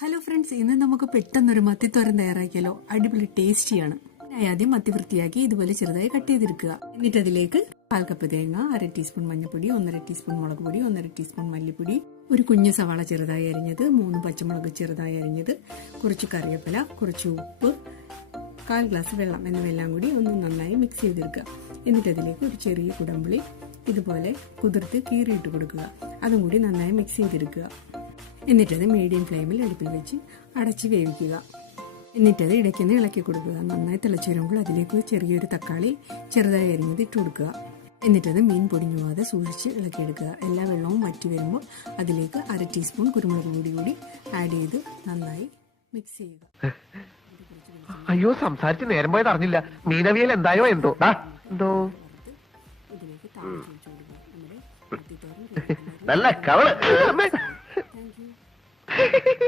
Hello friends, ഇന്ന് നമുക്ക് പെട്ടെന്നൊരു മത്തിത്തോരൻ തയ്യാറാക്കിയാലോ. അടിപൊളി ടേസ്റ്റിയാണ്. ആദ്യം മത്തി വൃത്തിയാക്കി ഇതുപോലെ ചെറുതായി കട്ട് ചെയ്തെടുക്കുക. എന്നിട്ട് അതിലേക്ക് 1/4 കപ്പ് തേങ്ങ, 1/2 ടീസ്പൂൺ മഞ്ഞൾപ്പൊടി, 1/2 ടീസ്പൂൺ മുളക് പൊടി, 1/2 ടീസ്പൂൺ മല്ലിപ്പൊടി, ഒരു കുഞ്ഞു സവാള ചെറുതായി അരിഞ്ഞത്, 3 പച്ചമുളക് ചെറുതായി അരിഞ്ഞത്, കുറച്ച് കറിവേപ്പില, കുറച്ച് ഉപ്പ്, 1/4 ഗ്ലാസ് വെള്ളം എന്നിവയെല്ലാം കൂടി ഒന്ന് നന്നായി മിക്സ് ചെയ്തെടുക്കുക. എന്നിട്ട് അതിലേക്ക് ഒരു ചെറിയ കുടംപുളി ഇതുപോലെ കുതിർത്ത് കീറിയിട്ട് കൊടുക്കുക. അതും കൂടി നന്നായി മിക്സ് ചെയ്തെടുക്കുക. എന്നിട്ടത് മീഡിയം ഫ്ലെയിമിൽ അടുപ്പിൽ വെച്ച് അടച്ച് വേവിക്കുക. എന്നിട്ടത് ഇടയ്ക്കൊന്ന് ഇളക്കി കൊടുക്കുക. നന്നായി തിളച്ച് വരുമ്പോൾ അതിലേക്ക് ചെറിയൊരു തക്കാളി ചെറുതായി അരിഞ്ഞത് ഇട്ട് കൊടുക്കുക. എന്നിട്ടത് മീൻ പൊടിഞ്ഞു പോകാതെ സൂക്ഷിച്ച് ഇളക്കിയെടുക്കുക. എല്ലാ വെള്ളവും വറ്റി വരുമ്പോൾ അതിലേക്ക് 1/2 ടീസ്പൂൺ കുരുമുളക് പൊടി കൂടി ആഡ് ചെയ്ത് നന്നായി മിക്സ് ചെയ്യുക. അയ്യോ, സംസാരിച്ച് നേരം പോയത് അറിഞ്ഞില്ല. മീനവിയൽ എന്തായോ എന്തോ എന്തോ ഇതിലേക്ക് താളിച്ച് വെച്ച് കൊടുക്കുക. നമ്മുടെ മത്തിത്തോരൻ നല്ല കവള്.